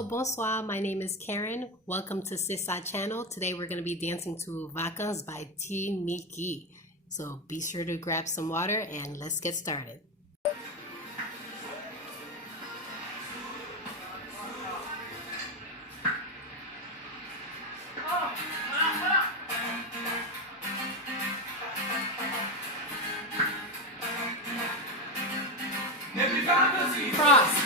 Hello, bonsoir. My name is Karen. Welcome to Sisa channel. Today we're going to be dancing to Vacances by T. Miki. So be sure to grab some water and let's get started. Cross.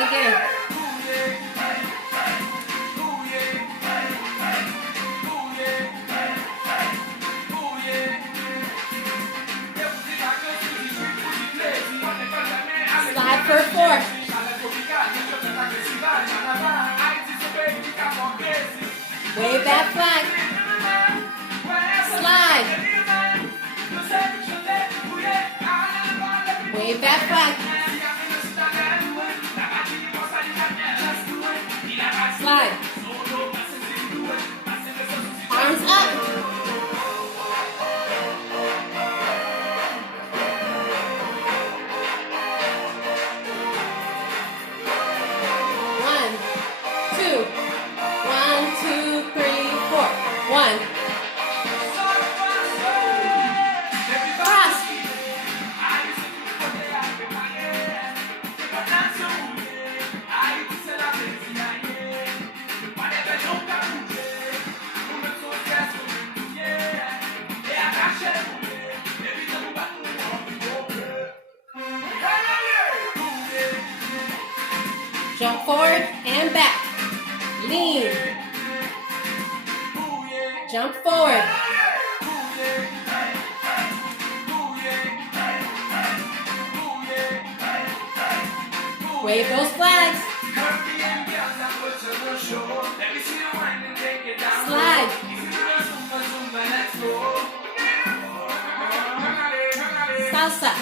Again. Slide for 4. Wave that flag. Slide. Wave that flag. Slide. Arms up. One, two, 3, 4. 1. Cross. Jump forward and back. Lean. Jump forward. Wave those flags. Slide. Salsa.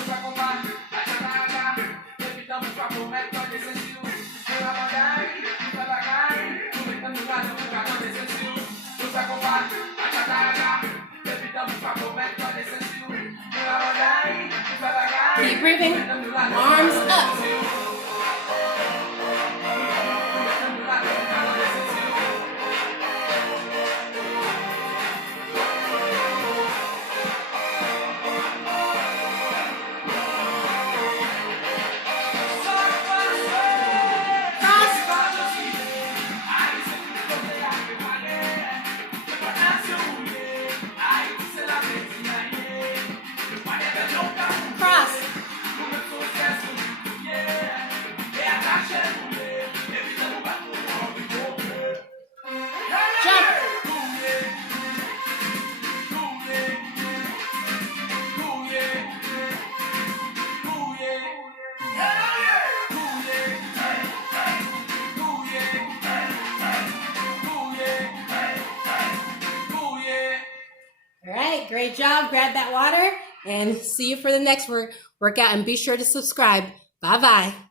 Keep breathing. Arms up. All right, great job. Grab that water and see you for the next workout and be sure to subscribe. Bye-bye.